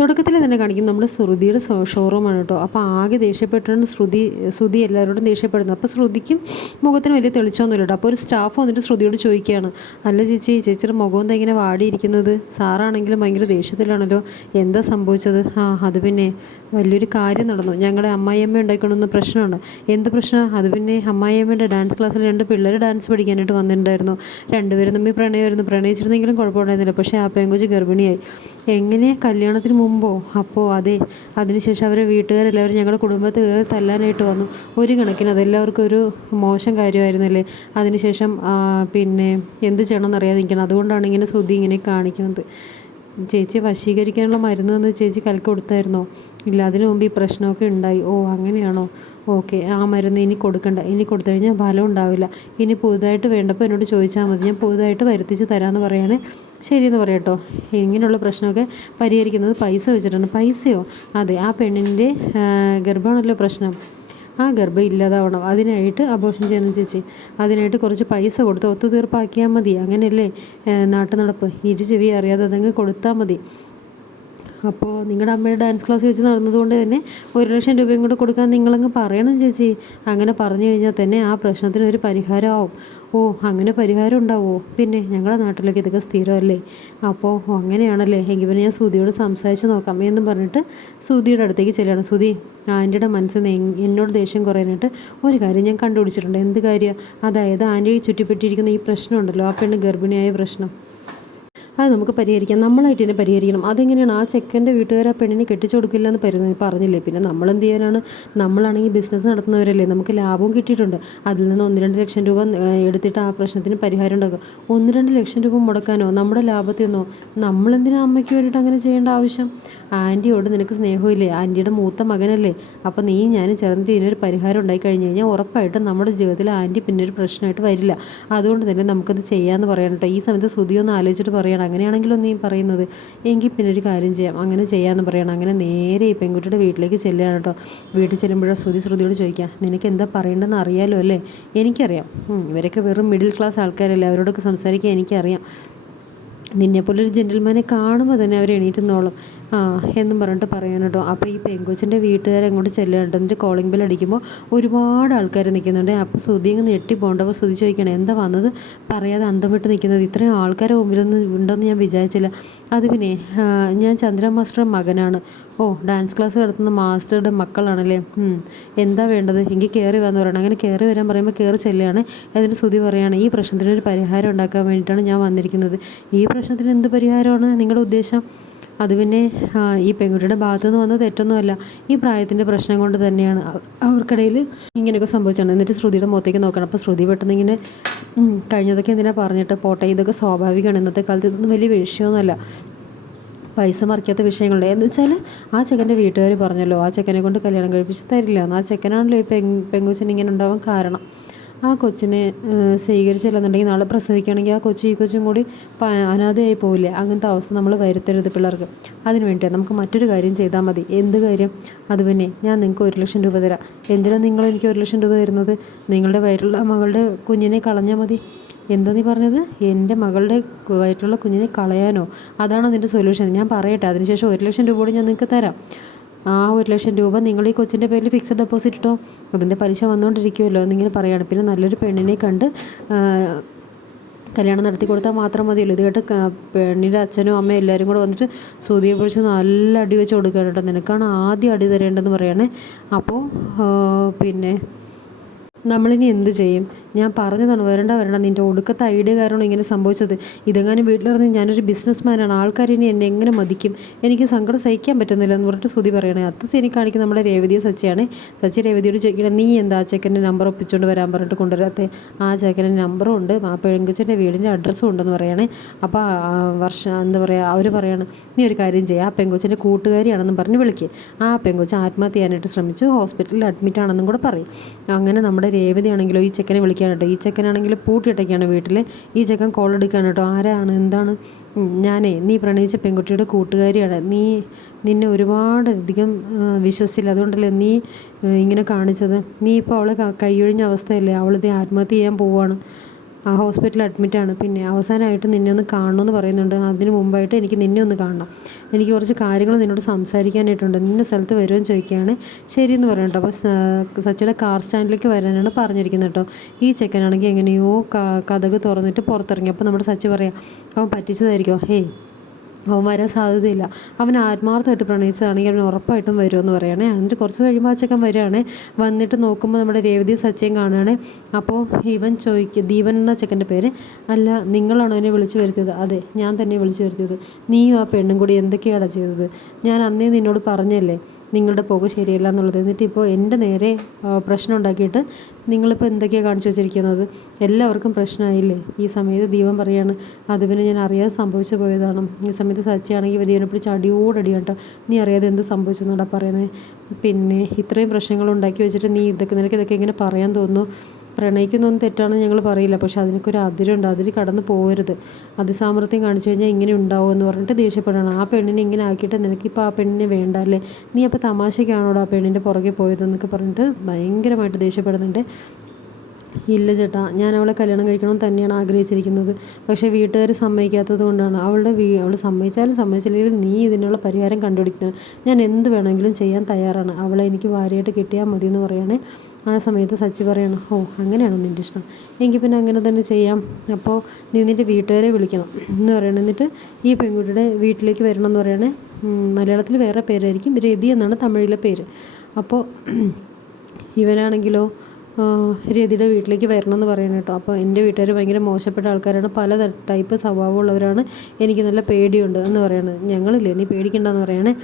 തുടക്കത്തിൽ തന്നെ കാണിക്കും. നമ്മൾ ശ്രുതിയുടെ ഷോറൂമാണ് കേട്ടോ. അപ്പോൾ ആകെ ദേഷ്യപ്പെട്ടാണ് ശ്രുതി ശ്രുതി എല്ലാവരോടും ദേഷ്യപ്പെടുന്നത്. അപ്പോൾ ശ്രുതിക്കും മുഖത്തിന് വലിയ തെളിച്ചൊന്നുമില്ല കേട്ടോ. അപ്പോൾ ഒരു സ്റ്റാഫ് വന്നിട്ട് ശ്രുതിയോട് ചോദിക്കുകയാണ്. അല്ല ചേച്ചി ചേച്ചിയുടെ മുഖം എന്താ ഇങ്ങനെ വാടിയിരിക്കുന്നത്? സാറാണെങ്കിലും ഭയങ്കര ദേഷ്യത്തിലാണല്ലോ. എന്താ സംഭവിച്ചത്? ആ അത് പിന്നെ വലിയൊരു കാര്യം നടന്നു. ഞങ്ങളുടെ അമ്മായിയമ്മ ഉണ്ടായിക്കൊണ്ടുവന്ന പ്രശ്നമാണ്. എന്ത് പ്രശ്നം? അത് പിന്നെ അമ്മായിയമ്മയുടെ ഡാൻസ് ക്ലാസ്സിൽ രണ്ട് പിള്ളേർ ഡാൻസ് പഠിക്കാനായിട്ട് വന്നിട്ടുണ്ടായിരുന്നു. രണ്ടുപേരും തമ്മിൽ പ്രണയമായിരുന്നു. പ്രണയിച്ചിരുന്നെങ്കിലും കുഴപ്പമുണ്ടായിരുന്നില്ല. പക്ഷേ ആ പെങ്കുച്ച് ഗർഭിണിയായി. എങ്ങനെ? കല്യാണത്തിന് മുമ്പോ? അപ്പോൾ അതെ. അതിനുശേഷം അവരെ വീട്ടുകാരെല്ലാവരും ഞങ്ങളുടെ കുടുംബത്തെ തല്ലാനായിട്ട് വന്നു. ഒരു കണക്കിന് അതെല്ലാവർക്കും ഒരു മോശം കാര്യമായിരുന്നല്ലേ? അതിനുശേഷം പിന്നെ എന്ത് ചെയ്യണമെന്ന് അറിയാതിരിക്കണം അതുകൊണ്ടാണ് ഇങ്ങനെ ശ്രുതി ഇങ്ങനെ കാണിക്കുന്നത്. ചേച്ചി വശീകരിക്കാനുള്ള മരുന്ന് തന്ന് ചേച്ചി കലക്കി കൊടുത്തായിരുന്നോ? ഇല്ല അതിനു മുമ്പ് ഈ പ്രശ്നമൊക്കെ ഉണ്ടായി. ഓ അങ്ങനെയാണോ? ഓക്കെ ആ മരുന്ന് ഇനി കൊടുക്കണ്ട. ഇനി കൊടുത്തു കഴിഞ്ഞാൽ ഫലം ഉണ്ടാവില്ല. ഇനി പുതുതായിട്ട് വേണ്ടപ്പോൾ എന്നോട് ചോദിച്ചാൽ മതി. ഞാൻ പുതുതായിട്ട് വരുത്തിച്ച് തരാമെന്ന് പറയാണ്. ശരിയെന്ന് പറയട്ടോ. ഇങ്ങനെയുള്ള പ്രശ്നമൊക്കെ പരിഹരിക്കുന്നത് പൈസ വെച്ചിട്ടാണ്. പൈസയോ? അതെ ആ പെണ്ണിന്റെ ഗർഭമാണല്ലോ പ്രശ്നം. ആ ഗർഭം ഇല്ലാതാവണം അതിനായിട്ട് അബോഷൻ ചെയ്യണം ചേച്ചി. അതിനായിട്ട് കുറച്ച് പൈസ കൊടുത്ത് ഒത്തുതീർപ്പാക്കിയാൽ മതി. അങ്ങനെയല്ലേ? നാട്ടു നടപ്പ് ഇരു ചെവി അറിയാതെ അതങ്ങ് കൊടുത്താൽ മതി. അപ്പോൾ നിങ്ങളുടെ അമ്മയുടെ ഡാൻസ് ക്ലാസ് വെച്ച് നടന്നതുകൊണ്ട് തന്നെ ഒരു ലക്ഷം രൂപയും കൂടെ കൊടുക്കാൻ നിങ്ങളങ്ങ് പറയണം ചേച്ചി. അങ്ങനെ പറഞ്ഞു കഴിഞ്ഞാൽ തന്നെ ആ പ്രശ്നത്തിന് ഒരു പരിഹാരമാവും. ഓ അങ്ങനെ പരിഹാരം ഉണ്ടാവുമോ പിന്നെ ഞങ്ങളുടെ നാട്ടിലേക്ക് ഇതൊക്കെ സ്ഥിരമല്ലേ? അപ്പോൾ അങ്ങനെയാണല്ലേ? എങ്കിൽ പിന്നെ ഞാൻ സുധിയോട് സംസാരിച്ച് നോക്കാം എന്നും പറഞ്ഞിട്ട് സുധിയുടെ അടുത്തേക്ക് ചെല്ലുകയാണ്. സുധി ആന്റിയുടെ മനസ്സിൽ നിന്ന് എന്നോട് ദേഷ്യം കുറയാനായിട്ട് ഒരു കാര്യം ഞാൻ കണ്ടുപിടിച്ചിട്ടുണ്ട്. എന്ത് കാര്യം? അതായത് ആന്റി ചുറ്റിപ്പറ്റിയിരിക്കുന്ന ഈ പ്രശ്നമുണ്ടല്ലോ ആ പെണ്ണ് ഗർഭിണിയായ പ്രശ്നം. അത് നമുക്ക് പരിഹരിക്കാം നമ്മളായിട്ട് തന്നെ പരിഹരിക്കണം. അതെങ്ങനെയാണ്? ആ ചെക്കന്റെ വീട്ടുകാർ ആ പെണ്ണിനെ കെട്ടിച്ചു കൊടുക്കില്ല എന്ന് പരി പറഞ്ഞില്ലേ? പിന്നെ നമ്മൾ എന്ത് ചെയ്യാനാണ് നമ്മളാണെങ്കിൽ ബിസിനസ് നടത്തുന്നവരല്ലേ? നമുക്ക് ലാഭവും കിട്ടിയിട്ടുണ്ട്. അതിൽ നിന്ന് ഒന്ന് രണ്ട് ലക്ഷം രൂപ എടുത്തിട്ട് ആ പ്രശ്നത്തിന് പരിഹാരം ഉണ്ടാക്കുക. ഒന്ന് രണ്ട് ലക്ഷം രൂപ മുടക്കാനോ? നമ്മുടെ ലാഭത്തിൽ നിന്നോ നമ്മളെന്തിനാ അമ്മയ്ക്ക് വേണ്ടിയിട്ട് അങ്ങനെ ചെയ്യേണ്ട ആവശ്യം? ആന്റിയോട് നിനക്ക് സ്നേഹമില്ലേ? ആന്റിയുടെ മൂത്ത മകനല്ലേ? അപ്പോൾ നീ ഞാനും ചേർന്നിട്ട് ഇതിനൊരു പരിഹാരം ഉണ്ടായി കഴിഞ്ഞ് കഴിഞ്ഞാൽ ഉറപ്പായിട്ടും നമ്മുടെ ജീവിതത്തിൽ ആന്റി പിന്നെ ഒരു പ്രശ്നമായിട്ട് വരില്ല. അതുകൊണ്ട് തന്നെ നമുക്കത് ചെയ്യാമെന്ന് പറയണം കേട്ടോ. ഈ സമയത്ത് ശ്രുതി ഒന്ന് ആലോചിച്ചിട്ട് പറയണം. അങ്ങനെയാണെങ്കിലോ നീ പറയുന്നത്? എങ്കിൽ പിന്നെ ഒരു കാര്യം ചെയ്യാം. അങ്ങനെ ചെയ്യാമെന്ന് പറയണം. അങ്ങനെ നേരെ ഈ പെൺകുട്ടിയുടെ വീട്ടിലേക്ക് ചെല്ലുകയാണ് കേട്ടോ. വീട്ടിൽ ചെല്ലുമ്പോഴോ ശ്രുതി ശ്രുതിയോട് ചോദിക്കാം നിനക്ക് എന്താ പറയേണ്ടതെന്ന് അറിയാലോ അല്ലേ? എനിക്കറിയാം. ഇവരൊക്കെ വെറും മിഡിൽ ക്ലാസ് ആൾക്കാരല്ലേ? അവരോടൊക്കെ സംസാരിക്കാൻ എനിക്കറിയാം. നിന്നെപ്പോലൊരു ജെന്റിൽമാനെ കാണുമ്പോൾ തന്നെ അവർ എണീറ്റുന്നോളും എന്നും പറഞ്ഞിട്ട് പറയാൻ കേട്ടോ. അപ്പോൾ ഈ പെങ്കൊച്ചിന്റെ വീട്ടുകാരെ അങ്ങോട്ട് ചെല്ലുകയാണ് എന്നിട്ട് കോളിംഗ് ബെൽ അടിക്കുമ്പോൾ ഒരുപാട് ആൾക്കാർ നിൽക്കുന്നുണ്ട് അപ്പോൾ ശ്രുതി അങ്ങ് ഞെട്ടി പോകേണ്ട. അപ്പോൾ ശ്രുതി ചോദിക്കണേ എന്താ വന്നത്? പറയാതെ അന്തം വിട്ട് നിൽക്കുന്നത്. ഇത്രയും ആൾക്കാരെ മുമ്പിലൊന്നും ഉണ്ടെന്ന് ഞാൻ വിചാരിച്ചില്ല. അത് പിന്നെ ഞാൻ ചന്ദ്ര മാസ്റ്ററുടെ മകനാണ്. ഓ ഡാൻസ് ക്ലാസ് നടത്തുന്ന മാസ്റ്ററുടെ മക്കളാണല്ലേ? എന്താ വേണ്ടത്? എങ്കിൽ കയറി വന്ന് പറയണം. അങ്ങനെ കയറി വരാൻ പറയുമ്പോൾ കയറി ചെല്ലുകയാണ്. അതിന് ശ്രുതി പറയുകയാണ് ഈ പ്രശ്നത്തിനൊരു പരിഹാരം ഉണ്ടാക്കാൻ വേണ്ടിയിട്ടാണ് ഞാൻ വന്നിരിക്കുന്നത്. ഈ പ്രശ്നത്തിന് എന്ത് പരിഹാരമാണ് നിങ്ങളുടെ ഉദ്ദേശം? അത് പിന്നെ ഈ പെൺകുട്ടിയുടെ ഭാഗത്തു നിന്ന് വന്ന തെറ്റൊന്നുമല്ല. ഈ പ്രായത്തിന്റെ പ്രശ്നം കൊണ്ട് തന്നെയാണ്. അവ- അവർക്കിടയിൽ ഇങ്ങനെയൊക്കെ സംഭവിച്ചാണ്. എന്നിട്ട് ശ്രുതിയുടെ മുഖത്തേക്ക് നോക്കണം. അപ്പോൾ ശ്രുതി പെട്ടെന്ന് ഇങ്ങനെ കഴിഞ്ഞതൊക്കെ എന്തിനാ പറഞ്ഞിട്ട് പോട്ടെ ഇതൊക്കെ സ്വാഭാവികമാണ്. ഇന്നത്തെ കാലത്ത് ഇതൊന്നും വലിയ വിഷയമൊന്നുമല്ല. പൈസ മറിക്കാത്ത വിഷയങ്ങളുണ്ട്. എന്ന് വെച്ചാൽ ആ ചെക്കന്റെ വീട്ടുകാർ പറഞ്ഞല്ലോ ആ ചെക്കനെ കൊണ്ട് കല്യാണം കഴിപ്പിച്ച് തരില്ല. എന്ന് ആ ചെക്കനാണല്ലോ ഈ പെൺ പെങ്കുച്ചൻ ഇങ്ങനെ ഉണ്ടാവാൻ കാരണം. ആ കൊച്ചിനെ സ്വീകരിച്ചില്ലെന്നുണ്ടെങ്കിൽ നാളെ പ്രസവിക്കുകയാണെങ്കിൽ ആ കൊച്ചു ഈ കൊച്ചും കൂടി അനാഥയായി പോവില്ലേ? അങ്ങനത്തെ അവസ്ഥ നമ്മൾ വരുത്തരുത് പിള്ളേർക്ക്. അതിന് വേണ്ടിയാണ് നമുക്ക് മറ്റൊരു കാര്യം ചെയ്താൽ മതി. എന്ത് കാര്യം? അത് പിന്നെ ഞാൻ നിങ്ങൾക്ക് ഒരു ലക്ഷം രൂപ തരാം. എന്തിനാണ് നിങ്ങൾ എനിക്ക് ഒരു ലക്ഷം രൂപ തരുന്നത്? നിങ്ങളുടെ വയറ്റിലുള്ള മകളുടെ കുഞ്ഞിനെ കളഞ്ഞാൽ മതി. എന്താ നീ പറഞ്ഞത്? എന്റെ മകളുടെ വയറ്റിലുള്ള കുഞ്ഞിനെ കളയാനോ? അതാണ് അതിന്റെ സൊല്യൂഷൻ ഞാൻ പറയട്ടെ. അതിനുശേഷം ഒരു ലക്ഷം രൂപ കൂടി ഞാൻ നിങ്ങൾക്ക് തരാം. ആ ഒരു ലക്ഷം രൂപ നിങ്ങൾ ഈ കൊച്ചിന്റെ പേരിൽ ഫിക്സഡ് ഡെപ്പോസിറ്റ് ഇട്ടോ? അതിന്റെ പലിശ വന്നുകൊണ്ടിരിക്കുമല്ലോ എന്നിങ്ങനെ പറയുകയാണ് പിന്നെ നല്ലൊരു പെണ്ണിനെ കണ്ട് കല്യാണം നടത്തി കൊടുത്താൽ മാത്രം മതിയല്ലോ. ഇത് കേട്ട് പെണ്ണിന്റെ അച്ഛനും അമ്മയും എല്ലാവരും കൂടെ വന്നിട്ട് സുതിയെ പൊളിച്ച് നല്ല അടി വെച്ച് കൊടുക്കാൻ കേട്ടോ. നിനക്കാണ് ആദ്യം അടി തരേണ്ടതെന്ന് പറയണേ. അപ്പോൾ പിന്നെ നമ്മളിനി എന്ത് ചെയ്യും? ഞാൻ പറഞ്ഞതാണ് വരണ്ട വരണ്ട. നിന്റെ ഒടുക്കത്തെ ഐഡിയ കാരണം ഇങ്ങനെ സംഭവിച്ചത്. ഇതെങ്ങാനും വീട്ടിലിറങ്ങി ഞാനൊരു ബിസിനസ്മാനാണ്. ആൾക്കാർ ഇനി എന്നെ എങ്ങനെ മതിക്കും? എനിക്ക് സങ്കടം സഹിക്കാൻ പറ്റുന്നില്ല എന്ന് പറഞ്ഞിട്ട് സ്തുതി പറയണേ. അത്ത സീനി കാണിക്കുന്ന നമ്മുടെ രേവതിയ സച്ചിയാണ്. സച്ചി രേവതിയോട് ചോദിക്കണം നീ എന്താ ചെക്കന്റെ നമ്പർ ഒപ്പിച്ചുകൊണ്ട് വരാൻ പറഞ്ഞിട്ട് കൊണ്ടുവരാത്തെ? ആ ചെക്കന്റെ നമ്പറും ഉണ്ട്. ആ പെൺകുച്ചന്റെ വീടിന്റെ അഡ്രസ്സും ഉണ്ടെന്ന് പറയണേ. അപ്പോൾ വർഷം എന്താ പറയുക അവർ പറയാണ് നീ ഒരു കാര്യം ചെയ്യുക ആ പെങ്കൊച്ചിന്റെ കൂട്ടുകാരിയാണെന്നും പറഞ്ഞ് വിളിക്കുക ആ പെങ്കൊച്ച് ആത്മഹത്യ ചെയ്യാനായിട്ട് ശ്രമിച്ചു. ഹോസ്പിറ്റലിൽ അഡ്മിറ്റ് ആണെന്നും കൂടെ പറയും. അങ്ങനെ നമ്മുടെ രേവതിയാണെങ്കിലോ ഈ ചെക്കനെ വിളിക്കാൻ കേട്ടോ. ഈ ചെക്കനാണെങ്കിൽ പൂട്ടിയിട്ടൊക്കെയാണ് വീട്ടിൽ. ഈ ചെക്കൻ കോൾ എടുക്കുകയാണ് കേട്ടോ. ആരാണ്? എന്താണ്? ഞാനേ നീ പ്രണയിച്ച പെൺകുട്ടിയുടെ കൂട്ടുകാരിയാണ്. നീ നിന്നെ ഒരുപാടധികം വിശ്വസിച്ചില്ല. അതുകൊണ്ടല്ലേ നീ ഇങ്ങനെ കാണിച്ചത്. നീ ഇപ്പോൾ അവളെ കൈയൊഴിഞ്ഞ അവസ്ഥയല്ലേ? അവളിത് ആത്മഹത്യ ചെയ്യാൻ പോവാണ് ആ ഹോസ്പിറ്റലിൽ അഡ്മിറ്റാണ് പിന്നെ അവസാനമായിട്ട് നിന്നെ ഒന്ന് കാണണമെന്ന് പറയുന്നുണ്ട്. അതിന് മുമ്പായിട്ട് എനിക്ക് നിന്നെ ഒന്ന് കാണണം. എനിക്ക് കുറച്ച് കാര്യങ്ങൾ നിന്നോട് സംസാരിക്കാനായിട്ടുണ്ട്. നിന്നെ സ്ഥലത്ത് വരുമെന്ന് ചോദിക്കുകയാണ്. ശരിയെന്ന് പറയുന്നുണ്ട് അപ്പോൾ സച്ചിയുടെ കാർ സ്റ്റാൻഡിലേക്ക് വരാനാണ് പറഞ്ഞിരിക്കുന്നത് കേട്ടോ. ഈ ചെക്കനാണെങ്കിൽ എങ്ങനെയോ കഥക് തുറന്നിട്ട് പുറത്തിറങ്ങി. അപ്പോൾ നമ്മുടെ സച്ചി പറയാം അവൻ പറ്റിച്ചതായിരിക്കും ഹേയ് അവൻ വരാൻ സാധ്യതയില്ല. അവൻ ആത്മാർത്ഥമായിട്ട് പ്രണയിച്ചതാണെങ്കിൽ അവൻ ഉറപ്പായിട്ടും വരുമെന്ന് പറയണേ എന്നിട്ട് കുറച്ച് കഴിയുമ്പോൾ ആ ചെക്കൻ വരികയാണ്. വന്നിട്ട് നോക്കുമ്പോൾ നമ്മുടെ രേവതി സച്ചയും കാണുകയാണേ. അപ്പോൾ ഇവൻ ചോദിക്കുക ദീപൻ എന്ന ചെക്കന്റെ പേര്. അല്ല നിങ്ങളാണോ എന്നെ വിളിച്ചു വരുത്തിയത്? അതെ ഞാൻ തന്നെ വിളിച്ചു വരുത്തിയത്. നീയും ആ പെണ്ണും കൂടി എന്തൊക്കെയാണ് ചെയ്തത്? ഞാൻ അന്നേ നിന്നോട് പറഞ്ഞല്ലേ. നിങ്ങളുടെ പോക്ക് ശരിയല്ല എന്നുള്ളത്. എന്നിട്ട് ഇപ്പോൾ എന്റെ നേരെ പ്രശ്നം ഉണ്ടാക്കിയിട്ട് നിങ്ങളിപ്പോൾ എന്തൊക്കെയാണ് കാണിച്ചു വെച്ചിരിക്കുന്നത്? എല്ലാവർക്കും പ്രശ്നമായില്ലേ? ഈ സമയത്ത് ദീപം പറയാണ് അത് പിന്നെ ഞാൻ അറിയാതെ സംഭവിച്ചു പോയതാണ്. ഈ സമയത്ത് സച്ചിയാണെങ്കിൽ ദീപനെ പിടിച്ച് അടിയോടടി കേട്ടോ നീ അറിയാതെ എന്ത് സംഭവിച്ചു എന്നാണ് പറയുന്നത് പിന്നെ ഇത്രയും പ്രശ്നങ്ങൾ ഉണ്ടാക്കി വെച്ചിട്ട് നീ ഇതൊക്കെ നിനക്ക് ഇതൊക്കെ ഇങ്ങനെ പറയാൻ തോന്നുന്നു. പ്രണയിക്കുന്നൊന്നും തെറ്റാണെന്ന് ഞങ്ങൾ പറയില്ല. പക്ഷെ അതിനൊക്കെ ഒരു അതിരുണ്ട്. അതിര് കടന്നു പോകരുത് അതിസാമർത്ഥ്യം കാണിച്ചു കഴിഞ്ഞാൽ ഇങ്ങനെ ഉണ്ടാവും എന്ന് പറഞ്ഞിട്ട് ദേഷ്യപ്പെടണം ആ പെണ്ണിനെ ഇങ്ങനെ ആക്കിയിട്ട് നിനക്കിപ്പോൾ ആ പെണ്ണിനെ വേണ്ട അല്ലേ? നീ അപ്പോൾ തമാശയ്ക്കാണോടാ ആ പെണ്ണിന്റെ പുറകെ പോയതെന്നൊക്കെ പറഞ്ഞിട്ട് ഭയങ്കരമായിട്ട് ദേഷ്യപ്പെടുന്നുണ്ട്. ഇല്ല ചേട്ടാ ഞാൻ അവളെ കല്യാണം കഴിക്കണമെന്ന് തന്നെയാണ് ആഗ്രഹിച്ചിരിക്കുന്നത്. പക്ഷേ വീട്ടുകാർ സമ്മതിക്കാത്തത് കൊണ്ടാണ്. അവളുടെ വീ അവൾ സമ്മതിച്ചാലും സമ്മതിച്ചില്ലെങ്കിലും നീ ഇതിനുള്ള പരിഹാരം കണ്ടുപിടിക്കുന്നത് ഞാൻ എന്ത് വേണമെങ്കിലും ചെയ്യാൻ തയ്യാറാണ്. അവളെ എനിക്ക് ഭാര്യയായിട്ട് കിട്ടിയാൽ മതി എന്ന് പറയുകയാണ് ആ സമയത്ത് സച്ചി പറയണം ഓ അങ്ങനെയാണോ നിന്റെ ഇഷ്ടം? എങ്കിൽ പിന്നെ അങ്ങനെ തന്നെ ചെയ്യാം. അപ്പോൾ നീ നിന്റെ വീട്ടുകാരെ വിളിക്കണം. എന്ന് പറയണം. എന്നിട്ട് ഈ പെൺകുട്ടിയുടെ വീട്ടിലേക്ക് വരണം എന്ന് പറയണേ. മലയാളത്തിൽ വേറെ പേരായിരിക്കും. രതി എന്നാണ് തമിഴിലെ പേര്. അപ്പോൾ ഇവനാണെങ്കിലോ രതിയുടെ വീട്ടിലേക്ക് വരണം എന്ന് പറയണം കേട്ടോ. അപ്പോൾ എന്റെ വീട്ടുകാർ ഭയങ്കര മോശപ്പെട്ട ആൾക്കാരാണ്. പല ടൈപ്പ് സ്വഭാവമുള്ളവരാണ്. എനിക്ക് നല്ല പേടിയുണ്ട് എന്ന് പറയണത് ഞങ്ങളില്ലേ നീ പേടിക്കണ്ടെന്ന് പറയണേ.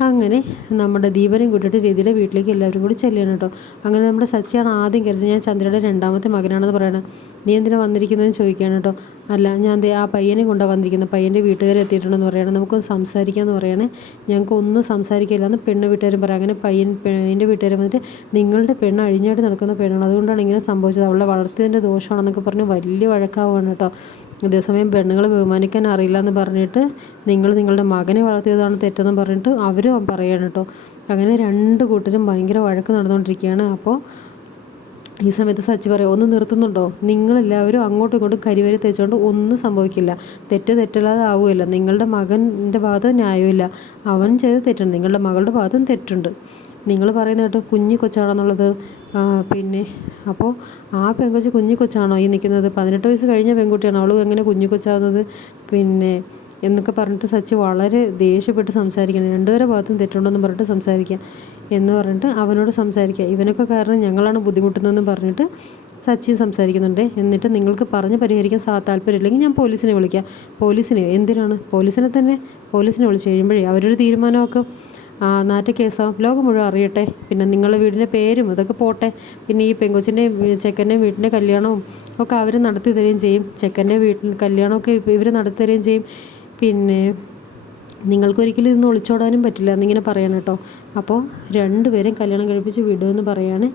അങ്ങനെ നമ്മുടെ ദീപനും കൂട്ടിയിട്ട് രീതിയിൽ വീട്ടിലേക്ക് എല്ലാവരും കൂടി ചെല്ലണം കേട്ടോ. അങ്ങനെ നമ്മുടെ സച്ചിയാണ് ആദ്യം കയറിച്ചത് ഞാൻ ചന്ദ്രയുടെ രണ്ടാമത്തെ മകനാണെന്ന് പറയണത് നീ എന്തിനാ വന്നിരിക്കുന്നതെന്ന് ചോദിക്കുകയാണ് കേട്ടോ. അല്ല ഞാൻ ആ പയ്യനെ കൊണ്ടാണ് വന്നിരിക്കുന്നത്. പയ്യന്റെ വീട്ടുകാരെ എത്തിയിട്ടുണ്ടെന്ന് പറയണം. നമുക്കൊന്ന് സംസാരിക്കാമെന്ന് പറയണേ. ഞങ്ങൾക്ക് ഒന്നും സംസാരിക്കില്ല എന്ന് പെണ്ണ് വീട്ടുകാരും പറയാം. അങ്ങനെ പയ്യൻ പെണ്ണിന്റെ വീട്ടുകാരും വന്നിട്ട് നിങ്ങളുടെ പെണ്ണ് അഴിഞ്ഞായിട്ട് നടക്കുന്ന പെണ്ണാണ്. അതുകൊണ്ടാണ് ഇങ്ങനെ സംഭവിച്ചത്. അവളെ വളർത്തിയതിന്റെ ദോഷമാണെന്നൊക്കെ പറഞ്ഞ് വലിയ വഴക്കാവുകയാണ് കേട്ടോ. അതേസമയം പെണ്ണുങ്ങളെ ബഹുമാനിക്കാൻ അറിയില്ല എന്ന് പറഞ്ഞിട്ട് നിങ്ങൾ നിങ്ങളുടെ മകനെ വളർത്തിയതാണ് തെറ്റെന്ന് പറഞ്ഞിട്ട് അവരും പറയാണ് കേട്ടോ അങ്ങനെ രണ്ട് കൂട്ടരും ഭയങ്കര വഴക്ക് നടന്നുകൊണ്ടിരിക്കുകയാണ്. അപ്പോൾ ഈ സമയത്ത് സച്ചി പറയും ഒന്ന് നിർത്തുന്നുണ്ടോ? നിങ്ങളെല്ലാവരും അങ്ങോട്ടും ഇങ്ങോട്ടും കരിവരി തേച്ചുകൊണ്ട് ഒന്നും സംഭവിക്കില്ല. തെറ്റ് തെറ്റല്ലാതെ ആവുകയില്ല. നിങ്ങളുടെ മകന്റെ ഭാഗത്ത് ന്യായമില്ല അവൻ ചെയ്ത് തെറ്റുണ്ട് നിങ്ങളുടെ മകളുടെ ഭാഗത്തും തെറ്റുണ്ട്. നിങ്ങൾ പറയുന്ന കേട്ടോ കുഞ്ഞി കൊച്ചാണെന്നുള്ളത് പിന്നെ അപ്പോൾ ആ പെങ്കൊച്ച് കുഞ്ഞി കൊച്ചാണോ ഈ നിൽക്കുന്നത്? പതിനെട്ട് വയസ്സ് കഴിഞ്ഞ പെൺകുട്ടിയാണ്? അവൾ എങ്ങനെ കുഞ്ഞി കൊച്ചാവുന്നത്? പിന്നെ എന്നൊക്കെ പറഞ്ഞിട്ട് സച്ചി വളരെ ദേഷ്യപ്പെട്ട് സംസാരിക്കണം. രണ്ടുപേരെ ഭാഗത്തും തെറ്റുണ്ടെന്ന് പറഞ്ഞിട്ട് സംസാരിക്കുക എന്ന് പറഞ്ഞിട്ട് അവനോട് സംസാരിക്കുക ഇവനൊക്കെ കാരണം ഞങ്ങളാണ് ബുദ്ധിമുട്ടുന്നതെന്ന് പറഞ്ഞിട്ട് സച്ചിൻ സംസാരിക്കുന്നുണ്ട്. എന്നിട്ട് നിങ്ങൾക്ക് പറഞ്ഞ് പരിഹരിക്കാൻ സാ താല്പര്യമില്ലെങ്കിൽ ഞാൻ പോലീസിനെ വിളിക്കാം. പോലീസിനെ എന്തിനാണ്? പോലീസിനെ തന്നെ പോലീസിനെ വിളിച്ച് കഴിയുമ്പോഴേ അവരൊരു തീരുമാനമൊക്കെ. നാറ്റ കേസാവും ലോകം മുഴുവൻ അറിയട്ടെ. പിന്നെ നിങ്ങളുടെ വീടിന്റെ പേരും ഇതൊക്കെ പോട്ടെ. പിന്നെ ഈ പെങ്കൊച്ചിന്റെയും ചെക്കന്റെയും വീട്ടിന്റെ കല്യാണവും ഒക്കെ അവർ നടത്തി തരികയും ചെയ്യും. ചെക്കന്റെ വീട്ടിൽ കല്യാണമൊക്കെ ഇവർ നടത്തി തരികയും ചെയ്യും. പിന്നെ നിങ്ങൾക്കൊരിക്കലും ഇതൊന്നും ഒളിച്ചോടാനും പറ്റില്ല എന്നിങ്ങനെ പറയണം കേട്ടോ. അപ്പോൾ രണ്ടുപേരും കല്യാണം കഴിപ്പിച്ച് വിടുമെന്ന് പറയാണ്.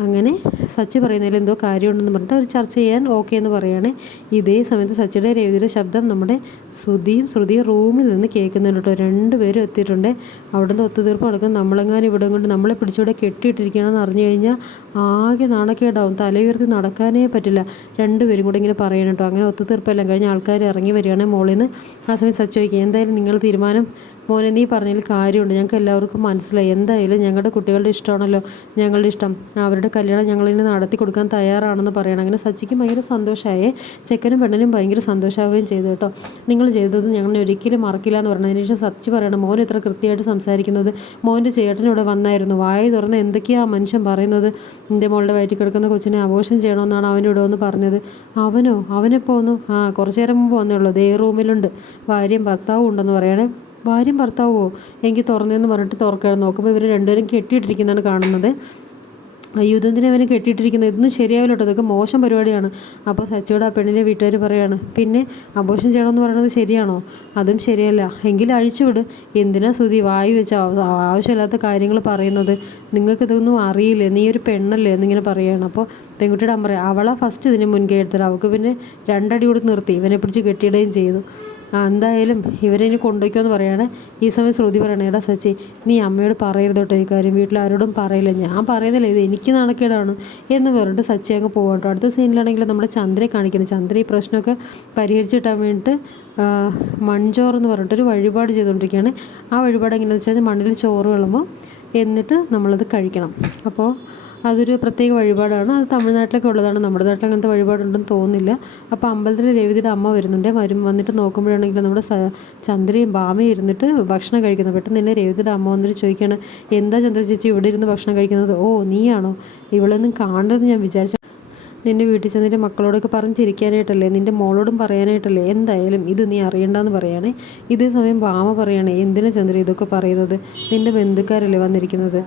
അങ്ങനെ സച്ചി പറയുന്നതിൽ എന്തോ കാര്യമുണ്ടെന്ന് പറഞ്ഞിട്ട് അവർ ചർച്ച ചെയ്യാൻ ഓക്കെ എന്ന് പറയുകയാണ് ഇതേ സമയത്ത് സച്ചിയുടെ രവിയുടെ ശബ്ദം നമ്മുടെ ശ്രുതിയും ശ്രുതിയും റൂമിൽ നിന്ന് കേൾക്കുന്നുണ്ട് കേട്ടോ. രണ്ടുപേരും എത്തിയിട്ടുണ്ട്. അവിടെ നിന്ന് ഒത്തുതീർപ്പ് നടക്കും. നമ്മളെങ്ങാനും ഇവിടെ കൊണ്ട് നമ്മളെ പിടിച്ചിവിടെ കെട്ടിയിട്ടിരിക്കണമെന്ന് അറിഞ്ഞു കഴിഞ്ഞാൽ ആകെ നാണക്കേടാവും. തലയുയർത്തി നടക്കാനേ പറ്റില്ല. രണ്ടുപേരും കൂടെ ഇങ്ങനെ പറയണം കേട്ടോ. അങ്ങനെ ഒത്തുതീർപ്പെല്ലാം കഴിഞ്ഞ് ആൾക്കാർ ഇറങ്ങി വരികയാണെങ്കിൽ മോളിൽ നിന്ന്. ആ സമയം സച്ച് എന്തായാലും നിങ്ങൾ തീരുമാനം മോനെ നീ പറഞ്ഞതിൽ കാര്യമുണ്ട്. ഞങ്ങൾക്ക് എല്ലാവർക്കും മനസ്സിലായി. എന്തായാലും ഞങ്ങളുടെ കുട്ടികളുടെ ഇഷ്ടമാണല്ലോ ഞങ്ങളുടെ ഇഷ്ടം. അവരുടെ കല്യാണം ഞങ്ങളിന് നടത്തി കൊടുക്കാൻ തയ്യാറാണെന്ന് പറയണം. അങ്ങനെ സച്ചിക്ക് ഭയങ്കര സന്തോഷമായേ. ചെക്കനും പെണ്ണനും ഭയങ്കര സന്തോഷമാവുകയും ചെയ്തു കേട്ടോ. നിങ്ങൾ ചെയ്തത് ഞങ്ങളെ ഒരിക്കലും മറക്കില്ല എന്ന് പറഞ്ഞതിന് ശേഷം സച്ചി പറയണം മോൻ ഇത്ര കൃത്യമായിട്ട് സംസാരിക്കുന്നത് മോന്റെ ചേട്ടനിവിടെ വന്നായിരുന്നു. വായ തുറന്ന് എന്തൊക്കെയാണ് ആ മനുഷ്യൻ പറയുന്നത്? എന്റെ മോളുടെ വയറ്റിൽ കിടക്കുന്ന കൊച്ചിനെ ആഘോഷം ചെയ്യണമെന്നാണ് അവനിവിടെ വന്ന് പറഞ്ഞത്. അവനോ? അവനെപ്പോന്നു ആ കുറച്ചു നേരം മുമ്പ് വന്നേ ഉള്ളൂ. ദേ റൂമിലുണ്ട് ഭാര്യയും ഭർത്താവും ഉണ്ടെന്ന് പറയണേ. ഭാര്യയും ഭർത്താവോ എനിക്ക് തുറന്നതെന്ന് പറഞ്ഞിട്ട് തുറക്കുകയാണ് നോക്കുമ്പോൾ ഇവർ രണ്ടുപേരും കെട്ടിയിട്ടിരിക്കുന്നതാണ് കാണുന്നത്. യുദ്ധത്തിന് അവനെ കെട്ടിയിട്ടിരിക്കുന്നത്? ഇതൊന്നും ശരിയാവില്ല കേട്ടോ. ഇതൊക്കെ മോശം പരിപാടിയാണ്. അപ്പോൾ സച്ചിയോട് ആ പെണ്ണിന്റെ വീട്ടുകാർ പറയാണ് പിന്നെ അബോഷം ചെയ്യണമെന്ന് പറയുന്നത് ശരിയാണോ? അതും ശരിയല്ല. എങ്കിലും അഴിച്ചുവിട് എന്തിനാ സുതി വായി വെച്ച ആവശ്യമില്ലാത്ത കാര്യങ്ങൾ പറയുന്നത്? നിങ്ങൾക്ക് ഇതൊന്നും അറിയില്ലേ? നീ ഒരു പെണ്ണല്ലേ? എന്നിങ്ങനെ പറയുകയാണ് അപ്പോൾ പെൺകുട്ടിയുടെ അമ്മ പറയാം അവളാ ഫസ്റ്റ് ഇതിന് മുൻകൈ എടുത്തത്. അവൾക്ക് പിന്നെ രണ്ടടി കൂടി നിർത്തി. ഇവനെ പിടിച്ച് കെട്ടിയിടുകയും ചെയ്തു. എന്തായാലും ഇവരെ ഇനി കൊണ്ടുപോയിക്കോന്ന് പറയാണ്. ഈ സമയം ശ്രുതി പറയണേ എടാ സച്ചി നീ അമ്മയോട് പറയരുത് കേട്ടോ ഈ കാര്യം. വീട്ടിൽ ആരോടും പറയില്ല. ഞാൻ പറയുന്നില്ല ഇത് എനിക്ക് നാണക്കേടാണ്. എന്ന് പറഞ്ഞിട്ട് സച്ചി അങ്ങ് പോകാം കേട്ടോ. അടുത്ത സീനിലാണെങ്കിൽ നമ്മുടെ ചന്ദ്രയെ കാണിക്കണം. ചന്ദ്ര ഈ പ്രശ്നമൊക്കെ പരിഹരിച്ചിട്ടാൻ വേണ്ടിയിട്ട് മൺചോർ എന്ന് പറഞ്ഞിട്ടൊരു വഴിപാട് ചെയ്തുകൊണ്ടിരിക്കുകയാണ്. ആ വഴിപാട് എങ്ങനെയാണെന്ന് വെച്ചാൽ മണ്ണിൽ ചോറ് വിളമ്പോൾ എന്നിട്ട് നമ്മളത് കഴിക്കണം. അപ്പോൾ അതൊരു പ്രത്യേക വഴിപാടാണ്. അത് തമിഴ്നാട്ടിലൊക്കെ ഉള്ളതാണ്. നമ്മുടെ നാട്ടിൽ അങ്ങനത്തെ വഴിപാടുണ്ടെന്ന് തോന്നുന്നില്ല. അപ്പോൾ അമ്പലത്തിൽ രവിതിയുടെ അമ്മ വരുന്നുണ്ട്. വരും വന്നിട്ട് നോക്കുമ്പോഴാണെങ്കിൽ നമ്മുടെ ചന്ദ്രയും ബാമയും ഇരുന്നിട്ട് ഭക്ഷണം കഴിക്കുന്നത് പെട്ടെന്ന് തന്നെ രവിതിയുടെ അമ്മ വന്നിട്ട് ചോദിക്കുകയാണ് എന്താ ചന്ദ്ര ചേച്ചി ഇവിടെ ഇരുന്ന് ഭക്ഷണം കഴിക്കുന്നത്? ഓ നീയാണോ? ഇവളൊന്നും കാണരുതെന്ന് ഞാൻ വിചാരിച്ചു. നിന്റെ വീട്ടിൽ ചെന്നിട്ട് മക്കളോടൊക്കെ പറഞ്ഞിരിക്കാനായിട്ടല്ലേ? നിന്റെ മോളോടും പറയാനായിട്ടല്ലേ? എന്തായാലും ഇത് നീ അറിയണ്ടെന്ന് പറയണേ. ഇതേ സമയം ബാമ പറയണേ എന്തിനാ ചന്ദ്ര ഇതൊക്കെ പറയുന്നത്? നിന്റെ ബന്ധുക്കാരല്ലേ വന്നിരിക്കുന്നത്?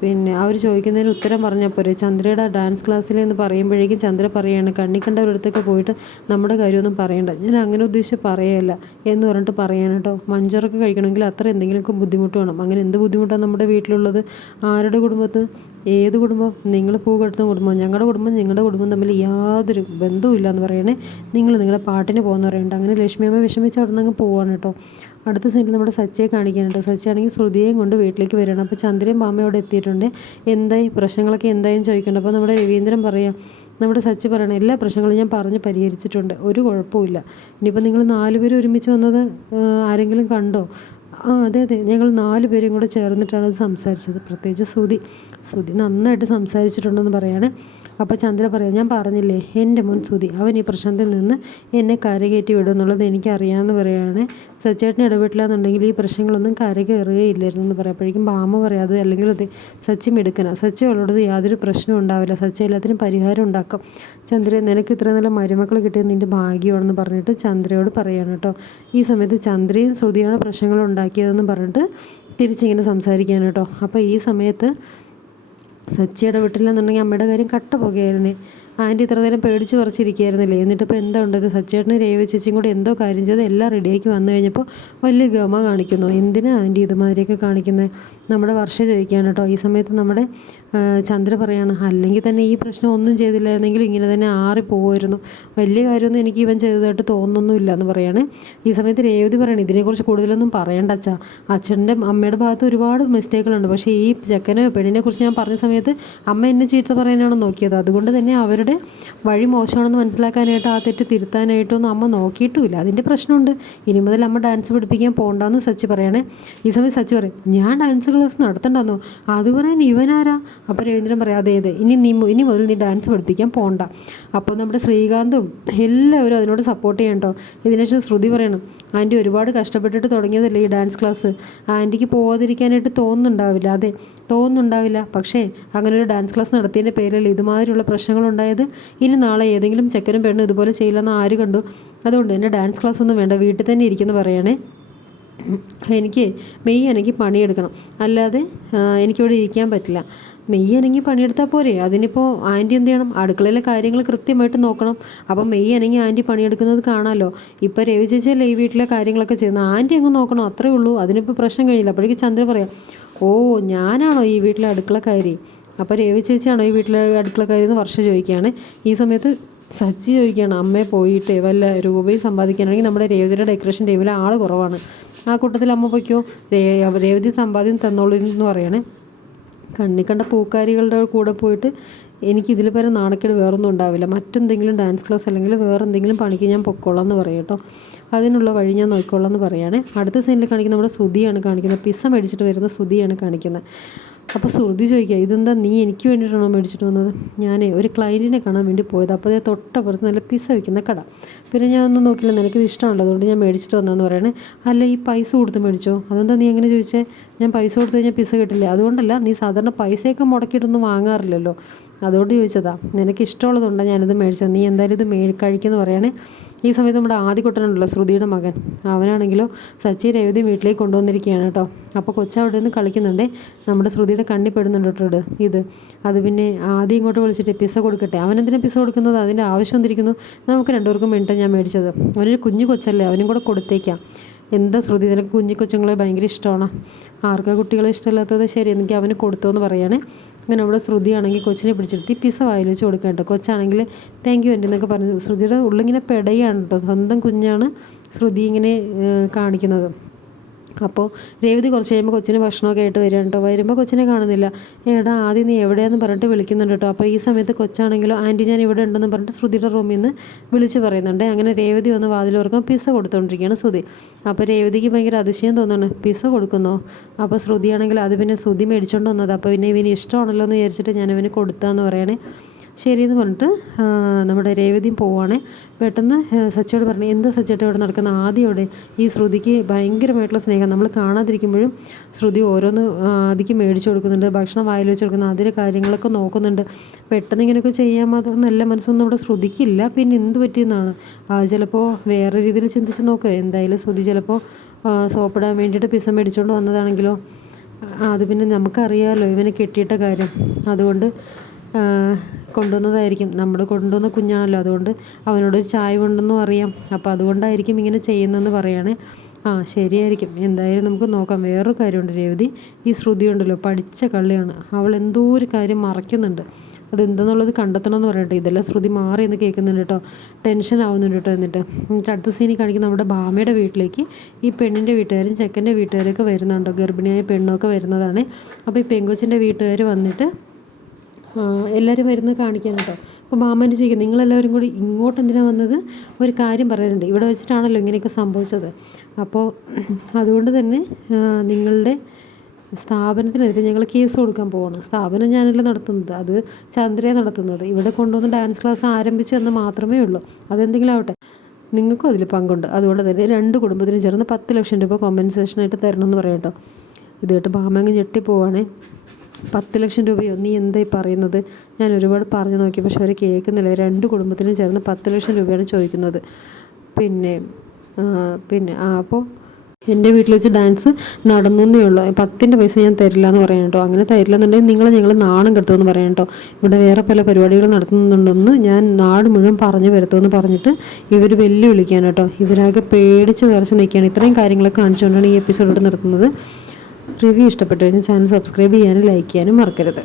പിന്നെ അവർ ചോദിക്കുന്നതിന് ഉത്തരം പറഞ്ഞാൽ പോരെ. ചന്ദ്രയുടെ ഡാൻസ് ക്ലാസ്സിൽ എന്ന് പറയുമ്പോഴേക്കും ചന്ദ്ര പറയാണ് കണ്ണി കണ്ടവരടുത്തൊക്കെ പോയിട്ട് നമ്മുടെ കാര്യമൊന്നും പറയണ്ട. ഞാൻ അങ്ങനെ ഉദ്ദേശിച്ച് പറയല്ല എന്ന് പറഞ്ഞിട്ട് പറയാൻ കേട്ടോ. മഞ്ചറൊക്കെ കഴിക്കണമെങ്കിൽ അത്ര എന്തെങ്കിലുമൊക്കെ ബുദ്ധിമുട്ട് വേണം. അങ്ങനെ എന്ത് ബുദ്ധിമുട്ടാണ് നമ്മുടെ വീട്ടിലുള്ളത്? ആരുടെ കുടുംബത്ത്? ഏത് കുടുംബം? നിങ്ങൾ പൂ കുടുംബം. ഞങ്ങളുടെ കുടുംബം നിങ്ങളുടെ കുടുംബം തമ്മിൽ യാതൊരു ബന്ധവുമില്ല എന്ന് പറയണേ. നിങ്ങൾ നിങ്ങളുടെ പാട്ടിന് പോകുന്ന പറയണ്ട. അങ്ങനെ ലക്ഷ്മിയമ്മ വിഷമിച്ച് അവിടെ നിന്ന് അങ്ങ് പോവാണ് കേട്ടോ. അടുത്ത സീനിൽ നമ്മുടെ സച്ചിയെ കാണിക്കാനുണ്ട്. സച്ചയാണെങ്കിൽ ശ്രുതിയെയും കൊണ്ട് വീട്ടിലേക്ക് വരികയാണ്. അപ്പോൾ ചന്ദ്രയും പാമ്പ അവിടെ എത്തിയിട്ടുണ്ട്. എന്തായി? പ്രശ്നങ്ങളൊക്കെ എന്തായും ചോദിക്കുന്നുണ്ട് അപ്പോൾ നമ്മുടെ രവീന്ദ്രൻ പറയാം നമ്മുടെ സച്ചി പറയണം എല്ലാ പ്രശ്നങ്ങളും ഞാൻ പറഞ്ഞ് പരിഹരിച്ചിട്ടുണ്ട്. ഒരു കുഴപ്പമില്ല ഇനിയിപ്പോൾ നിങ്ങൾ നാലുപേരും ഒരുമിച്ച് വന്നത് ആരെങ്കിലും കണ്ടോ? ആ അതെ അതെ. ഞങ്ങൾ നാല് പേരും കൂടെ ചേർന്നിട്ടാണ് അത് സംസാരിച്ചത്. പ്രത്യേകിച്ച് സുതി സുതി നന്നായിട്ട് സംസാരിച്ചിട്ടുണ്ടെന്ന് പറയാണ്. അപ്പോൾ ചന്ദ്ര പറയാം ഞാൻ പറഞ്ഞില്ലേ എന്റെ മുൻ സുതി അവൻ ഈ പ്രശ്നത്തിൽ നിന്ന് എന്നെ കരകയറ്റി എന്നുള്ളത് എനിക്കറിയാമെന്ന് പറയുകയാണ് സച്ചേട്ടൻ ഇടപെട്ടില്ല എന്നുണ്ടെങ്കിൽ ഈ പ്രശ്നങ്ങളൊന്നും കരകയറുകയില്ലായിരുന്നു എന്ന് പറയപ്പോഴേക്കും ബാമ പറയാതെ അല്ലെങ്കിൽ അത് സച്ചി മെടുക്കന. സച്ചി ഉള്ളത് യാതൊരു പ്രശ്നവും ഉണ്ടാവില്ല. സച്ചി എല്ലാത്തിനും പരിഹാരം ഉണ്ടാക്കും. ചന്ദ്ര നിനക്ക് ഇത്ര നല്ല മരുമക്കൾ കിട്ടിയത് നിന്റെ ഭാഗ്യമാണെന്ന് പറഞ്ഞിട്ട് ചന്ദ്രയോട് പറയാണ് കേട്ടോ. ഈ സമയത്ത് ചന്ദ്രയും ശ്രുതിയാണ് പ്രശ്നങ്ങൾ ഉണ്ടാക്കിയതെന്ന് പറഞ്ഞിട്ട് തിരിച്ചിങ്ങനെ സംസാരിക്കാൻ കേട്ടോ. അപ്പോൾ ഈ സമയത്ത് സച്ചിയുടെ വീട്ടിലെന്നുണ്ടെങ്കിൽ അമ്മയുടെ കാര്യം കട്ട പോകുകയായിരുന്നേ ആന്റി ഇത്ര നേരം പേടിച്ച് കുറച്ചിരിക്കുകയായിരുന്നില്ലേ എന്നിട്ടിപ്പോൾ എന്താ ഉണ്ടത്? സച്ചേട്ടന് രേവ ചേച്ചിയും കൂടെ എന്തോ കാര്യം ചെയ്ത് എല്ലാം റെഡിയാക്കി വന്നു കഴിഞ്ഞപ്പോൾ വലിയ ഗമ കാണിക്കുന്നു. എന്തിനാ ആന്റി ഇതുമാതിരിയൊക്കെ കാണിക്കുന്നത് നമ്മുടെ വർഷ ചോദിക്കുകയാണ് കേട്ടോ. ഈ സമയത്ത് നമ്മുടെ ചന്ദ്ര പറയാണ് അല്ലെങ്കിൽ തന്നെ ഈ പ്രശ്നം ഒന്നും ചെയ്തില്ലായിരുന്നെങ്കിൽ ഇങ്ങനെ തന്നെ ആറി പോകുമായിരുന്നു വലിയ കാര്യമൊന്നും എനിക്ക് ഇവൻ ചെയ്തതായിട്ട് തോന്നുന്നൊന്നുമില്ല എന്ന് പറയാണ്. ഈ സമയത്ത് രേവതി പറയണം ഇതിനെക്കുറിച്ച് കൂടുതലൊന്നും പറയണ്ട അച്ഛ. അച്ഛന്റെ അമ്മയുടെ ഭാഗത്ത് ഒരുപാട് മിസ്റ്റേക്കുകളുണ്ട്. പക്ഷേ ഈ ചെക്കനോ പെണ്ണിനെ കുറിച്ച് ഞാൻ പറഞ്ഞ സമയത്ത് അമ്മ എന്നെ ചീത്ത പറയാനാണ് നോക്കിയത്. അതുകൊണ്ട് തന്നെ അവരുടെ വഴി മോശമാണെന്ന് മനസ്സിലാക്കാനായിട്ട് ആ തെറ്റ് തിരുത്താനായിട്ടൊന്നും അമ്മ നോക്കിയിട്ടുമില്ല. അതിന്റെ പ്രശ്നമുണ്ട്. ഇനി മുതൽ അമ്മ ഡാൻസ് പഠിപ്പിക്കാൻ പോകണ്ടെന്ന് സച്ചി പറയണേ. ഈ സമയം സച്ചി പറയും ഞാൻ ഡാൻസ് ക്ലാസ് നടത്തണ്ടെന്നോ? അത് പറയാൻ ഇവനാരാ? അപ്പോൾ രവീന്ദ്രൻ പറയാം അതെ അതെ ഇനി നീ ഇനി മുതൽ നീ ഡാൻസ് പഠിപ്പിക്കാൻ പോകണ്ട അപ്പോൾ നമ്മുടെ ശ്രീകാന്തും എല്ലാവരും അതിനോട് സപ്പോർട്ട് ചെയ്യണ്ടോ ഇതിനുശേഷം ശ്രുതി പറയണം ആന്റി ഒരുപാട് കഷ്ടപ്പെട്ടിട്ട് തുടങ്ങിയതല്ലേ ഈ ഡാൻസ് ക്ലാസ് ആന്റിക്ക് പോകാതിരിക്കാനായിട്ട് തോന്നുന്നുണ്ടാവില്ല. അതെ തോന്നുന്നുണ്ടാവില്ല. പക്ഷേ അങ്ങനെ ഒരു ഡാൻസ് ക്ലാസ് നടത്തിയതിന്റെ പേരിൽ ഇതുമാതിരിയുള്ള പ്രശ്നങ്ങളുണ്ടായത്? ഇനി നാളെ ഏതെങ്കിലും ചെക്കനും പെണ്ണും ഇതുപോലെ ചെയ്യില്ലെന്ന് ആര് കണ്ടു? അതുകൊണ്ട് തന്നെ ഡാൻസ് ക്ലാസ് ഒന്നും വേണ്ട വീട്ടിൽ തന്നെ ഇരിക്കുന്നു പറയണേ. എനിക്ക് മെയ് എനിക്ക് പണിയെടുക്കണം. അല്ലാതെ എനിക്കിവിടെ ഇരിക്കാൻ പറ്റില്ല. മെയ് അനങ്ങി പണിയെടുത്താൽ പോരെ. അതിനിപ്പോൾ ആന്റി എന്ത് ചെയ്യണം? അടുക്കളയിലെ കാര്യങ്ങൾ കൃത്യമായിട്ട് നോക്കണം. അപ്പം മെയ് അനങ്ങി ആന്റി പണിയെടുക്കുന്നത് കാണാമല്ലോ ഇപ്പോൾ രവി ചേച്ചിയല്ലേ ഈ വീട്ടിലെ കാര്യങ്ങളൊക്കെ ചെയ്യുന്നത്? ആന്റി അങ്ങ് നോക്കണം? അത്രേ ഉള്ളൂ. അതിനിപ്പോൾ പ്രശ്നം കഴിയില്ല അപ്പോഴേക്കും ചന്ദ്ര പറയാം ഓ ഞാനാണോ ഈ വീട്ടിലെ അടുക്കള അടുക്കളക്കാരി? അപ്പോൾ രവി ചേച്ചിയാണോ ഈ വീട്ടിലെ അടുക്കളക്കാരി എന്ന് വർഷം ചോദിക്കുകയാണ്. ഈ സമയത്ത് സച്ചി ചോദിക്കുകയാണ് അമ്മയെ പോയിട്ട് വല്ല രൂപയും സമ്പാദിക്കാനാണെങ്കിൽ നമ്മുടെ രേവതിയുടെ ഡെക്കറേഷൻ ടീമിലെ ആൾ കുറവാണ്. ആ കൂട്ടത്തിൽ അമ്മ പൊയ്ക്കോ? രേവതി സമ്പാദ്യം തന്നോളൂ എന്ന് പറയണേ. കണ്ണി കണ്ട പൂക്കാരികളുടെ കൂടെ പോയിട്ട് എനിക്ക് ഇതിൽ പരം നാണക്കേട് വേറൊന്നും ഉണ്ടാവില്ല. മറ്റെന്തെങ്കിലും ഡാൻസ് ക്ലാസ് അല്ലെങ്കിൽ വേറെന്തെങ്കിലും പണിക്ക് ഞാൻ പൊക്കോളാം എന്ന് പറയും അതിനുള്ള വഴി ഞാൻ നോക്കിക്കോളാം എന്ന് പറയുകയാണ് അടുത്ത സീനിൽ കാണിക്കുന്ന നമ്മുടെ സുധിയാണ് കാണിക്കുന്നത്. പിസ്സ മേടിച്ചിട്ട് വരുന്ന സുധിയാണ് കാണിക്കുന്നത്. അപ്പോൾ ശ്രുതി ചോദിക്കുക ഇതെന്താ നീ എനിക്ക് വേണ്ടിയിട്ടാണോ മേടിച്ചിട്ട് വന്നത്? ഞാനേ ഒരു ക്ലയന്റിനെ കാണാൻ വേണ്ടി പോയത്. അപ്പോൾ അതേ തൊട്ടപ്പുറത്ത് നല്ല പിസ വയ്ക്കുന്ന കട. പിന്നെ ഞാൻ ഒന്നും നോക്കില്ല നിനക്കിത് ഇഷ്ടമുണ്ട് അതുകൊണ്ട് ഞാൻ മേടിച്ചിട്ട് വന്നതെന്ന് പറയണേ. അല്ല ഈ പൈസ കൊടുത്ത് മേടിച്ചോ? അതെന്താ നീ എങ്ങനെ ചോദിച്ചേ? ഞാൻ പൈസ കൊടുത്തു കഴിഞ്ഞാൽ പിസ്സ കിട്ടില്ല? അതുകൊണ്ടല്ല നീ സാധാരണ പൈസയൊക്കെ മുടക്കിയിട്ടൊന്നും വാങ്ങാറില്ലല്ലോ. അതുകൊണ്ട് ചോദിച്ചതാ നിനക്ക് ഇഷ്ടമുള്ളതുകൊണ്ടാണ് ഞാനിത് മേടിച്ചത്. നീ എന്തായാലും ഇത് മേ കഴിക്കുമെന്ന് പറയണേ. ഈ സമയത്ത് നമ്മുടെ ആദ്യക്കുട്ടനുണ്ടല്ലോ ശ്രുതിയുടെ മകൻ. അവനാണെങ്കിലോ സച്ചി രേവതി വീട്ടിലേക്ക് കൊണ്ടുവന്നിരിക്കുകയാണ് കേട്ടോ. അപ്പോൾ കൊച്ചവിടെ നിന്ന് കളിക്കുന്നുണ്ട്. നമ്മുടെ ശ്രുതിയുടെ കണ്ണി പെടുന്നുണ്ട് കേട്ടോ ഇത് ഇത്. അത് പിന്നെ ആദ്യം ഇങ്ങോട്ട് വിളിച്ചിട്ട് പിസ്സ കൊടുക്കട്ടെ? അവനെന്തിനാ പിസ്സ കൊടുക്കുന്നത്? അതിന്റെ ആവശ്യം വന്നിരിക്കുന്നു. നമുക്ക് രണ്ടുപേർക്കും വേണ്ടിയിട്ടാണ് ഞാൻ മേടിച്ചത്. അവനൊരു കുഞ്ഞു കൊച്ചല്ലേ അവനും കൂടെ കൊടുത്തേക്കാം. എന്താ ശ്രുതി? നിനക്ക് കുഞ്ഞു കൊച്ചുങ്ങളെ ഭയങ്കര ഇഷ്ടമാണ്? ആർക്കാ കുട്ടികളെ ഇഷ്ടമില്ലാത്തത്? ശരി എനിക്ക് അവന് കൊടുത്തോ എന്ന് പറയുകയാണ് അങ്ങനെ അവിടെ ശ്രുതിയാണെങ്കിൽ കൊച്ചിനെ പിടിച്ചെടുത്ത് പിസ വായിൽ വെച്ച് കൊടുക്കാൻ കേട്ടോ. കൊച്ചാണെങ്കിൽ താങ്ക് യു എന്റെ എന്നൊക്കെ പറഞ്ഞു ശ്രുതിയുടെ ഉള്ളിങ്ങനെ പെടയാണ് കേട്ടോ. സ്വന്തം കുഞ്ഞാണ് ശ്രുതി ഇങ്ങനെ കാണിക്കുന്നത്. അപ്പോൾ രേവതി കുറച്ച് കഴിയുമ്പോൾ കൊച്ചിന് ഭക്ഷണമൊക്കെ ആയിട്ട് വരിക കേട്ടോ. വരുമ്പോൾ കൊച്ചിനെ കാണുന്നില്ല. എടാ ആദ്യം നീ എവിടെയാണെന്ന് പറഞ്ഞിട്ട് വിളിക്കുന്നുണ്ട് കേട്ടോ. അപ്പോൾ ഈ സമയത്ത് കൊച്ചാണെങ്കിലോ ആന്റി ഞാൻ ഇവിടെ ഉണ്ടെന്ന് പറഞ്ഞിട്ട് ശ്രുതിയുടെ റൂമിൽ നിന്ന് വിളിച്ച് പറയുന്നുണ്ട്. അങ്ങനെ രേവതി വന്ന് വാതിലോർക്കും പിസ്സ കൊടുത്തുകൊണ്ടിരിക്കുകയാണ് ശ്രുതി. അപ്പോൾ രേവതിക്ക് ഭയങ്കര അതിശയം തോന്നുന്നുണ്ട് പിസ്സ കൊടുക്കുന്നോ? അപ്പോൾ ശ്രുതിയാണെങ്കിൽ അത് പിന്നെ ശ്രുതി മേടിച്ചുകൊണ്ട് വന്നത്. അപ്പോൾ പിന്നെ ഇവന് ഇഷ്ടമാണല്ലോ എന്ന് വിചാരിച്ചിട്ട് ഞാൻ ഇവന് കൊടുത്താന്ന് പറയണേ. ശരിയെന്ന് പറഞ്ഞിട്ട് നമ്മുടെ രേവതിയും പോവുകയാണെ പെട്ടെന്ന് സച്ചോട് പറഞ്ഞു എന്താ സച്ചോട്ട് ഇവിടെ നടക്കുന്ന ആദ്യം ഇവിടെ ഈ ശ്രുതിക്ക് ഭയങ്കരമായിട്ടുള്ള സ്നേഹം. നമ്മൾ കാണാതിരിക്കുമ്പോഴും ശ്രുതി ഓരോന്ന് ആദ്യക്ക് മേടിച്ചു കൊടുക്കുന്നുണ്ട് ഭക്ഷണം വായിൽ വെച്ച് കൊടുക്കുന്നു അതിന്റെ കാര്യങ്ങളൊക്കെ നോക്കുന്നുണ്ട്. പെട്ടെന്ന് ഇങ്ങനെയൊക്കെ ചെയ്യാൻ മാത്രം നല്ല മനസ്സൊന്നും നമ്മുടെ ശ്രുതിക്കില്ല. പിന്നെ എന്ത് പറ്റിയെന്നാണ്? ചിലപ്പോൾ വേറെ രീതിയിൽ ചിന്തിച്ച് നോക്കുക എന്തായാലും ശ്രുതി ചിലപ്പോൾ സോപ്പിടാൻ വേണ്ടിയിട്ട് പിസ മേടിച്ചുകൊണ്ട് വന്നതാണെങ്കിലോ? അത് പിന്നെ നമുക്കറിയാമല്ലോ ഇവനെ കെട്ടിയിട്ട കാര്യം. അതുകൊണ്ട് കൊണ്ടുവന്നതായിരിക്കും. നമ്മൾ കൊണ്ടുവന്ന കുഞ്ഞാണല്ലോ അതുകൊണ്ട് അവനോടൊരു ചായ കൊണ്ടെന്നും അറിയാം. അപ്പോൾ അതുകൊണ്ടായിരിക്കും ഇങ്ങനെ ചെയ്യുന്നതെന്ന് പറയാണ്. ആ ശരിയായിരിക്കും. എന്തായാലും നമുക്ക് നോക്കാം. വേറൊരു കാര്യമുണ്ട് രേവതി. ഈ ശ്രുതി ഉണ്ടല്ലോ പഠിച്ച കള്ളിയാണ്. അവൾ എന്തോ ഒരു കാര്യം മറയ്ക്കുന്നുണ്ട്. അതെന്തെന്നുള്ളത് കണ്ടെത്തണമെന്ന് പറയട്ടെ. ഇതെല്ലാം ശ്രുതി മാറി എന്ന് കേൾക്കുന്നുണ്ട് കേട്ടോ. ടെൻഷൻ ആവുന്നുണ്ട് കേട്ടോ എന്നിട്ട്. എന്നിട്ട് അടുത്ത സീനിൽ കാണിക്കുന്ന നമ്മുടെ ഭാമയുടെ വീട്ടിലേക്ക് ഈ പെണ്ണിന്റെ വീട്ടുകാരും ചെക്കന്റെ വീട്ടുകാരൊക്കെ വരുന്നുണ്ടോ. ഗർഭിണിയായ പെണ്ണൊക്കെ വരുന്നതാണ്. അപ്പോൾ ഈ പെങ്കൊച്ചിന്റെ വീട്ടുകാർ വന്നിട്ട് എല്ലാവരും വരുന്നത് കാണിക്കാൻ കേട്ടോ. അപ്പോൾ മാമന് ചോദിക്കും നിങ്ങളെല്ലാവരും കൂടി ഇങ്ങോട്ട് എന്തിനാണ് വന്നത്? ഒരു കാര്യം പറയാനുണ്ട്. ഇവിടെ വെച്ചിട്ടാണല്ലോ ഇങ്ങനെയൊക്കെ സംഭവിച്ചത്. അപ്പോൾ അതുകൊണ്ട് തന്നെ നിങ്ങളുടെ സ്ഥാപനത്തിനെതിരെ ഞങ്ങൾ കേസ് കൊടുക്കാൻ പോവാണ്. സ്ഥാപനം ഞാനല്ല നടത്തുന്നത്. അത് ചന്ദ്രയെ നടത്തുന്നത്. ഇവിടെ കൊണ്ടുവന്ന് ഡാൻസ് ക്ലാസ് ആരംഭിച്ചു എന്ന് മാത്രമേ ഉള്ളൂ. അതെന്തെങ്കിലും ആവട്ടെ. നിങ്ങൾക്കും അതിൽ പങ്കുണ്ട്. അതുകൊണ്ട് തന്നെ രണ്ട് കുടുംബത്തിനും ചേർന്ന് പത്ത് ലക്ഷം രൂപ കോമ്പൻസേഷനായിട്ട് തരണമെന്ന് പറയാം കേട്ടോ. ഇത് കേട്ട് ബാമങ്ങ് ഞെട്ടിപ്പോവാണേ. പത്ത് ലക്ഷം രൂപയോ? നീ എന്തായി പറയുന്നത്? ഞാൻ ഒരുപാട് പറഞ്ഞു നോക്കി പക്ഷെ അവർ കേൾക്കുന്നില്ല. രണ്ട് കുടുംബത്തിനും ചേർന്ന് പത്ത് ലക്ഷം രൂപയാണ് ചോദിക്കുന്നത്. പിന്നെ പിന്നെ ആ അപ്പോൾ എന്റെ വീട്ടിൽ വെച്ച് ഡാൻസ് നടന്നേ ഉള്ളൂ. പത്തിന്റെ പൈസ ഞാൻ തരില്ല എന്ന് പറയാം കേട്ടോ. അങ്ങനെ തരില്ല എന്നുണ്ടെങ്കിൽ നിങ്ങൾ ഞങ്ങൾ നാണം കെടുത്തുമെന്ന് പറയാം കേട്ടോ. ഇവിടെ വേറെ പല പരിപാടികൾ നടത്തുന്നുണ്ടെന്ന് ഞാൻ നാട് മുഴുവൻ പറഞ്ഞു വരുത്തുമെന്ന് പറഞ്ഞിട്ട് ഇവർ വെല്ലുവിളിക്കാൻ കേട്ടോ. ഇവരാകെ പേടിച്ച് വിറച്ച് നിൽക്കുകയാണ്. ഇത്രയും കാര്യങ്ങളൊക്കെ കാണിച്ചുകൊണ്ടാണ് ഈ എപ്പിസോഡ് നിർത്തുന്നത്. റിവ്യൂ ഇഷ്ടപ്പെട്ടു കഴിഞ്ഞാൽ ചാനൽ സബ്സ്ക്രൈബ് ചെയ്യാനും ലൈക്ക് ചെയ്യാനും മറക്കരുത്.